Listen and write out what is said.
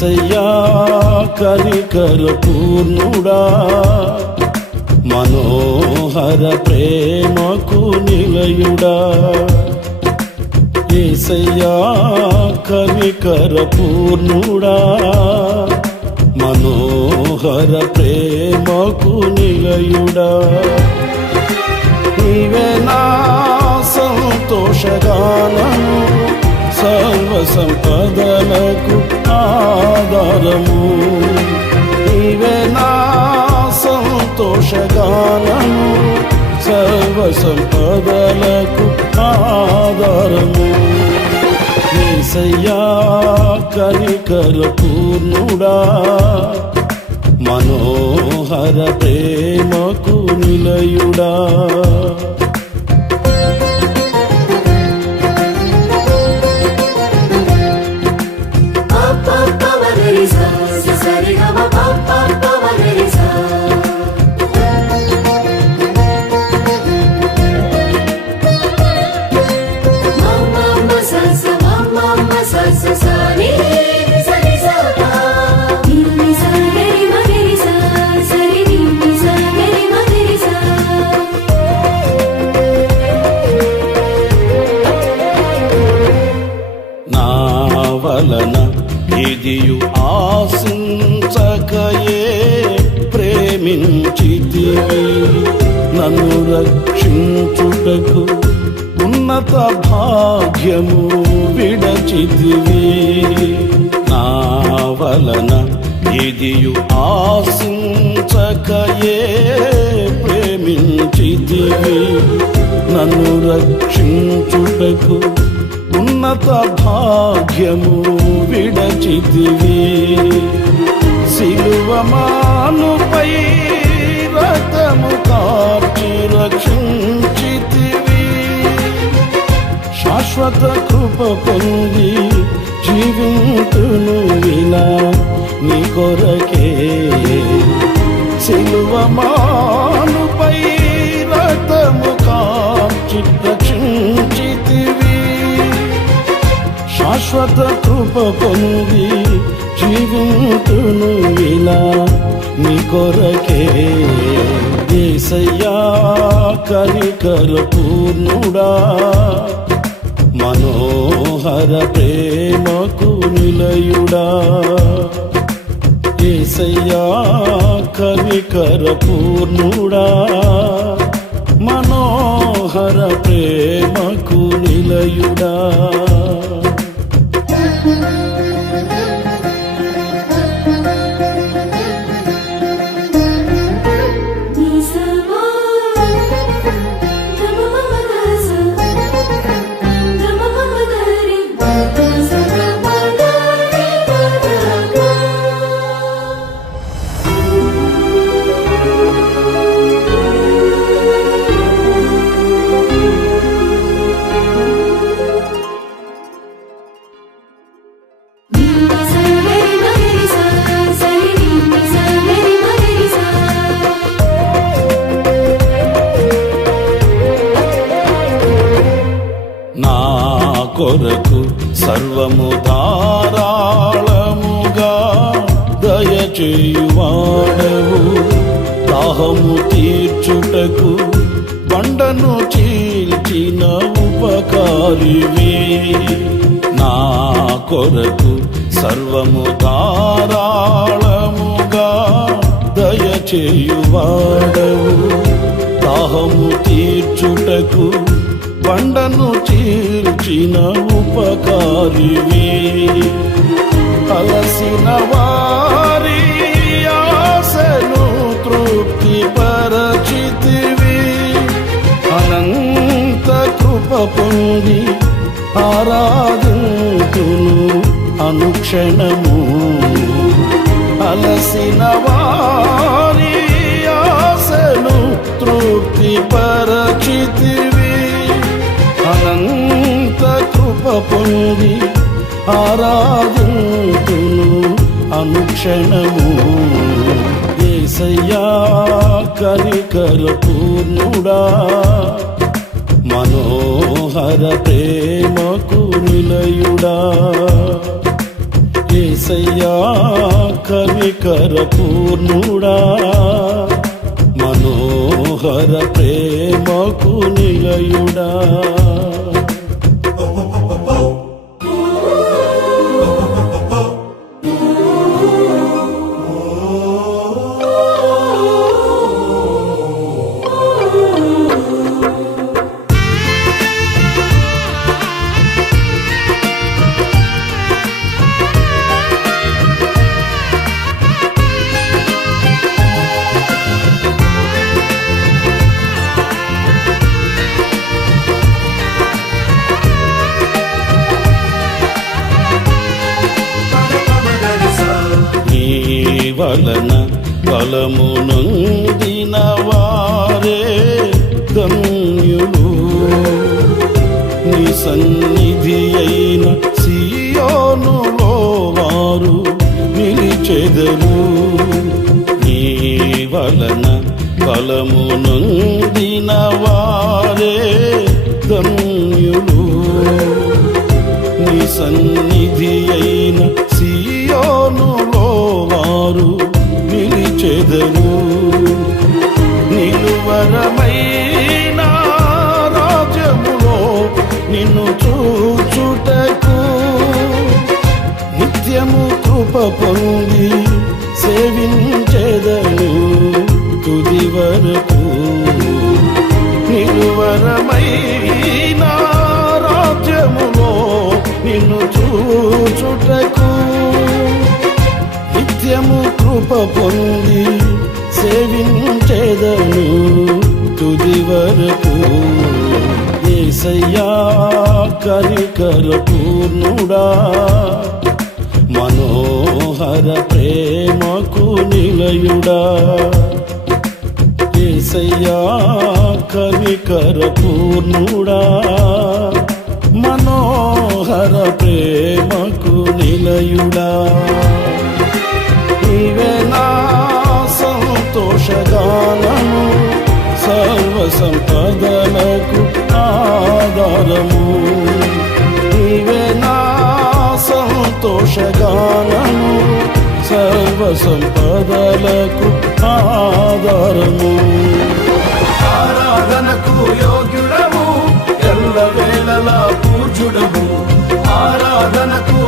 యేసయ్యా కనికర పూర్ణుడా, మనోహర ప్రేమకు నిలయుడా. యేసయ్యా కనికర పూర్ణుడా, మనోహర ప్రేమకు నిలయుడా. నీవే నా సంతోషగానము, సర్వ సంపదలకు ఆధారము. నీవే నా సంతోషగానము, సర్వ సంపదలకు ఆధారము. యేసయ్యా కనికర పూర్ణుడా, మనోహర ప్రేమకు నిలయుడా. వలన ఇదియు ఆశించకయే ప్రేమించితివి, నన్ను రక్షించుటకు ఉన్నత భాగ్యము విడచితివి. నా వలన ఇదియు ఆశించకయే ప్రేమించితివి, నన్ను రక్షించుటకు ఉన్నత భాగ్యము విడచితివి. సిలువమానుపై రక్తము కార్చి రక్షించితివి, శాశ్వత కృప పొంది జీవింతును ఇలా నీ కొరకే. సిలువమానుపై రక్తము కార్చి రక్షించితివి, శాశ్వత కృప పొంది జీవింతును ఇలా నీ కొరకే. యేసయ్యా కనికర పూర్ణుడా, మనోహర ప్రేమకు నిలయుడా. యేసయ్యా కనికర పూర్ణుడా, మనోహర ప్రేమకు నిలయుడా. కొరకు సర్వము ధారాళముగా దయచేయువాడవు, దాహము తీర్చుటకు బండను చీల్చిన ఉపకారివి. నా కొరకు సర్వము ధారాళముగా దయచేయువాడవు, దాహము తీర్చుటకు బండను చీల్చిన ఉపకారివి. అలసిన వారి ఆశను తృప్తి పరచితివి, అనంత కృప పొంది ఆరాధింతును అనుక్షణము. అలసిన వారి ఆశను తృప్తి పరచితివి, అనంత కృప పొంది ఆరాధింతును అనుక్షణము. యేసయ్యా కనికర పూర్ణుడా, మనోహర ప్రేమకు నిలయుడా. యేసయ్యా కనికర పూర్ణుడా, మనోహర ప్రేమకు నిలయుడా. వలన బలము నొందిన వారే ధన్యులు, నీ సన్నిధి అయిన సియోనులో వారు నిలిచెదరు. నీ వలన బలము నొందిన వారే ధన్యులు, నీ సన్నిధి అయిన సియోనులో వారు నిలిచెదరు. నిలువరమైన రాజ్యములో నిన్ను చూచుటకు నిత్యము కృప పొంది సేవించెదను తుది వరకు. నిలువరమైన రాజ్యములో నిన్ను చూచుటకు నిత్యము కృప పొంది సేవించెదను తుది వరకు. యేసయ్యా కనికర పూర్ణుడా, మనోహర ప్రేమకు నిలయుడా. యేసయ్యా కనికర పూర్ణుడా, మనోహర ప్రేమకు నిలయుడా. నీవే నా సంతోషగానము, సర్వ సంపదలకు ఆధారము. నీవే నా సంతోషగానము, సర్వ సంపదలకు ఆధారము. ఆరాధనకు యోగ్యుడము, ఎల్లవేళలా పూజుడము. ఆరాధనకు